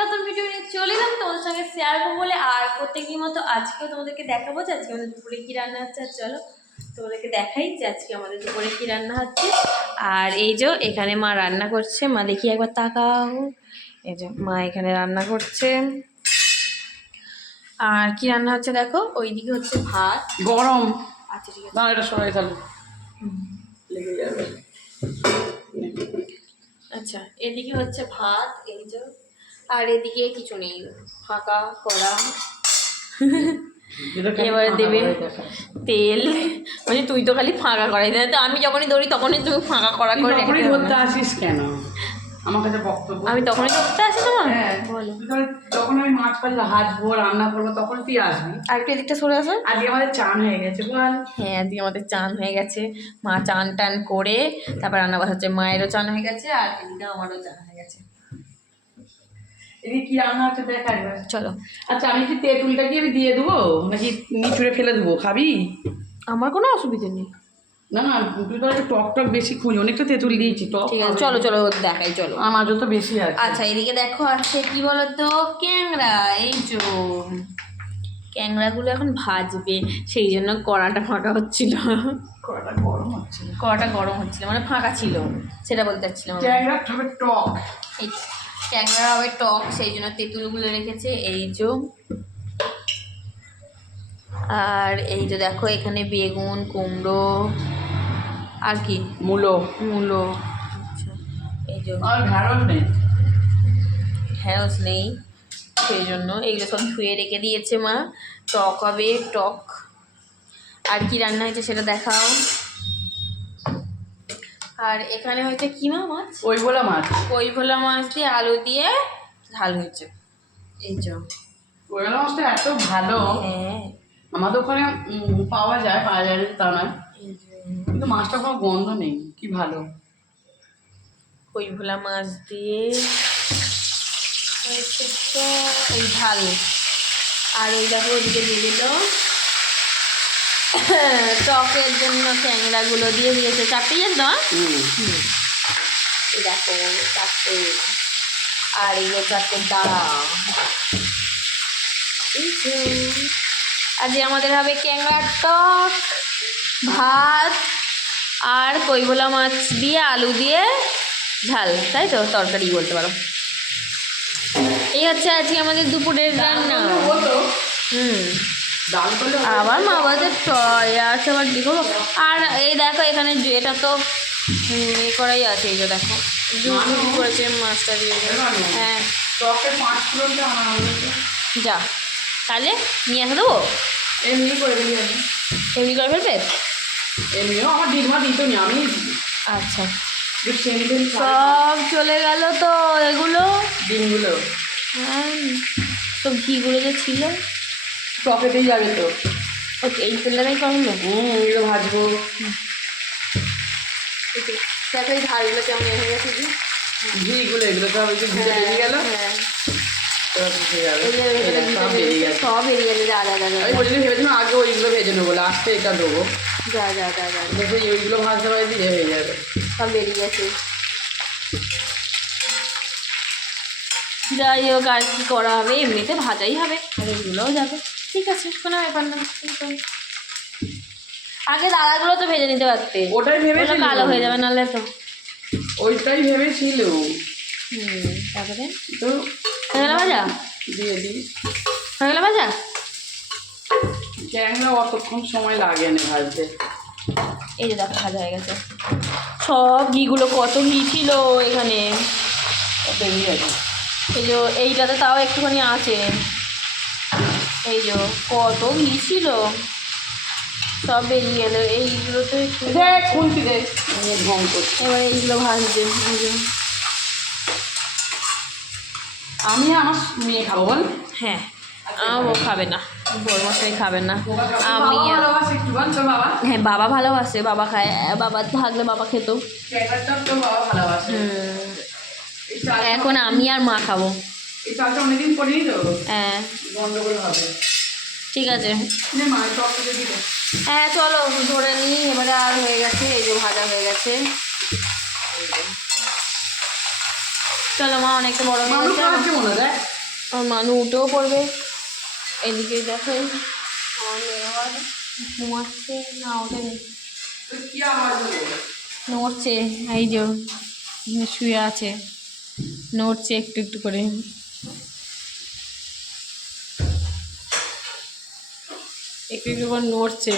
নতুন ভিডিও নিয়ে চলে এলাম তোমাদের সঙ্গে শেয়ার করবো বলে। আর প্রত্যেকদিন মতো আজকেও তোমাদেরকে দেখাবো যে আজকে আমাদের দুপুরে কী রান্না হচ্ছে। আর চলো তোমাদেরকে দেখাই যে আজকে আমাদের দুপুরে কী রান্না হচ্ছে। আর এই যে এখানে মা রান্না করছে, মা দেখি একবার তাকাও, এই যে মা এখানে রান্না করছে। আর কি রান্না হচ্ছে দেখো, ওইদিকে হচ্ছে ভাত গরম। আচ্ছা ঠিক আছে, না এটা সবাই খালি লেগে যাবে। আচ্ছা এদিকে হচ্ছে ভাত, এই যে, আর এদিকে কিছু নেই, ফাঁকা করা। এবারে দেবে তেল, মানে তুই তো খালি ফাঁকা করাই দেয়, তো আমি যখনই দৌড়ি তখনই তুমি ফাঁকা করা করে তখনই ধরতে আসিস কেন? আমার কাছে বক্তব্য আমি তখনই ধরতে আসি তোমার। হ্যাঁ বলো, যখন আমি মাছ পাল্লা হাজবো রান্না করবো তখন তুই আসবি। আর একটু এদিকটা সরে আসো। আজকে আমাদের চান হয়ে গেছে বল। হ্যাঁ আজকে আমাদের চান হয়ে গেছে, মা চান টান করে তারপর রান্না বসাচ্ছে। মায়েরও চান হয়ে গেছে আর এদিকে আমারও চান হয়ে গেছে। এদিকে কি রান্না হচ্ছে দেখ একবার। চলো। আচ্ছা আমি কি তেঁতুলটা কি আমি দিয়ে দেবো নাকি নিচুড়ে ফেলে দেবো? খাবি? আমার কোনো অসুবিধা নেই। না না তুই তো একটু টক টক বেশি খুঁজি, অনেকটা তেঁতুল দিয়েছি টক। ঠিক আছে চলো চলো দেখাই চলো। আমারও তো বেশি আছে। আচ্ছা এদিকে দেখো আছে কি বলতো, ক্যাংড়া। এই যে ক্যাংড়াগুলো এখন ভাজবে, সেই জন্য কড়াটা ফাঁকা হচ্ছিল। কড়াটা গরম হচ্ছে। কড়াটা গরম হচ্ছিল মানে ফাঁকা ছিল, সেটা বলতে চাচ্ছিলাম। ক্যাংড়া হবে টক। এই ক্যাংড়া হবে টক, সেই জন্য তেঁতুলগুলো রেখেছে। এই যে, আর এই যে দেখো এখানে বেগুন, কুমড়ো, আর কি মূলো। মূলো। আচ্ছা এই যে আর ঢ্যাঁড়স নেই। ঢ্যাঁড়স নেই, সেই জন্য এগুলো সব ধুয়ে রেখে দিয়েছে মা। টক হবে টক। আর কি রান্না হয়েছে সেটা দেখাও। আর এখানে হয়েছে কি মাছ, ওই বলা মাছ। কই ভোলা মাছ দিয়ে আলু দিয়ে ঝাল হয়েছে। এই যে ওই বলা মাছটা এত ভালো, হ্যাঁ আমাদের ওখানে পাওয়া যায় তা নয়, এই যে কিন্তু মাছটা কোনো গন্ধ নেই, কি ভালো। কই ভোলা মাছ দিয়ে হয়েছে তো এই ঝাল। আর ওই দেখো ওদিকে দিয়ে দিল টকের জন্য ক্যাংড়াগুলো দিয়ে দিয়েছে। চারটে যেত এই দেখো চারটে, আর এগুলো চারটে দাঁড়া। আজকে আমাদের হবে ক্যাংড়ার টক, ভাত আর কইভোলা মাছ দিয়ে আলু দিয়ে ঝাল, তাই তো তরকারি বলতে পারো। এই হচ্ছে আজকে আমাদের দুপুরের রান্না। আবার মা বলতে আছে আবার দেখো। আর এই দেখো এখানে এটা তো এ করাই আছে, এই যে দেখো জুস করেছে মাছটা দিয়ে। হ্যাঁ যা তাহলে নিয়ে আসে দেবো, এমনি করে এমনি করে ফেলবে। এমনিও আমার দিদিমা দিত না, আমি আচ্ছা যে সব চলে গেল তো এগুলো ডিমগুলো হ্যাঁ, তো ঘিগুলো যে ছিল টকেতেই যাবে তো। ওকে এই তেলটাই করলো। এগুলো ভাজবো। দেখো এই ধারগুলো কেমন হয়ে গেছে, ঘিগুলো এগুলো সব একটু ঘিতে বেরিয়ে গেল। হ্যাঁ সব বেরিয়ে গেছে। সব বেরিয়ে গেছে। যা যা যা আমি বলি ভেবেছিলাম আগে ওইগুলো ভেজে নেবো, লাস্টে এটা দেবো। যা যা যা যা দেখো ওইগুলো ভাজতে পারে দিয়ে হয়ে যাবে। সব বেরিয়ে গেছে। যাই হোক আর কি করা হবে, এমনিতে ভাজাই হবে আর এগুলোও যাবে। ঠিক আছে কোনো ব্যাপার না। আগে দাদাগুলো তো ভেজে নিতে পারতে, ওটাই ভেবেছিল, কালো হয়ে যাবে নাহলে তো। ওইটাই ভেবেছিল। তারপরে তো হয়ে গেল ভাজা, দিয়ে দিই। হয়ে গেল ভাজা। ক্যাংড়া অতক্ষণ সময় লাগে না ভাজতে। এই যে দেখো ভাজা হয়ে গেছে। সব ঘিগুলো কত ঘি ছিল এখানে, বেরিয়ে গেছে। এই যে এইটাতে তাও একটুখানি আছে। এই যে কত ঘি ছিল, সব বেরিয়ে গেল। এইগুলো তো একটু খুলছি দেখ ঢং করছি। এবার এইগুলো ভাজবে। আমি আমার মেয়ে খাবো বল। হ্যাঁ ও খাবে না, বড় মশাই খাবেন না। আমি হ্যাঁ বাবা ভালোবাসে, বাবা খায়, বাবা থাকলে বাবা খেত। এখন আমি আর মা খাবো। হ্যাঁ ঠিক আছে। হ্যাঁ চলো ধরে নিই এবারে। আর হয়ে গেছে, এই যে ভাজা হয়ে গেছে। চলো মা অনেকটা বড় হয়ে গেছে। আর মানু উঠেও পড়বে। এদিকে দেখেন আমার মেয়ে আবার ঘুমাচ্ছে না, ওঠেনি, নড়ছে, এই যে শুয়ে আছে, নড়ছে একটু একটু করে। একটু একটু করে নড়ছে।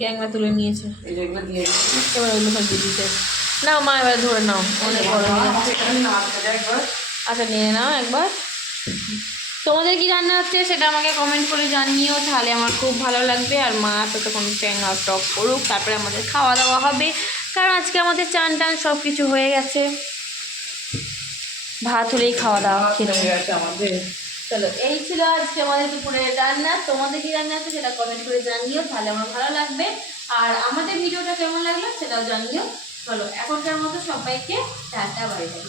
ক্যাংরা তুলে নিয়েছে, এবার ওইগুলো সব দিয়ে দিতে। না মা এবার ধরে নাও, অনেক বড় হয়ে যাচ্ছে। আচ্ছা নিয়ে নাও একবার। তোমাদের কি রান্না হচ্ছে সেটা আমাকে কমেন্ট করে জানিও, তাহলে আমার খুব ভালো লাগবে। আর মা ততক্ষণ ট্যাংরা টক করুক, তারপরে আমাদের খাওয়া দাওয়া হবে, কারণ আজকে আমাদের চান টান সব কিছু হয়ে গেছে। ভাত হলেই খাওয়া দাওয়া খেতে আমাদের। চলো, এই ছিল আজকে আমাদের দুপুরের রান্না। তোমাদের কি রান্না আছে সেটা কমেন্ট করে জানিও, তাহলে আমার ভালো লাগবে। আর আমাদের ভিডিওটা কেমন লাগলো সেটাও জানিও। চলো এখনকার মতো সবাইকে টাটা, বাই বাই।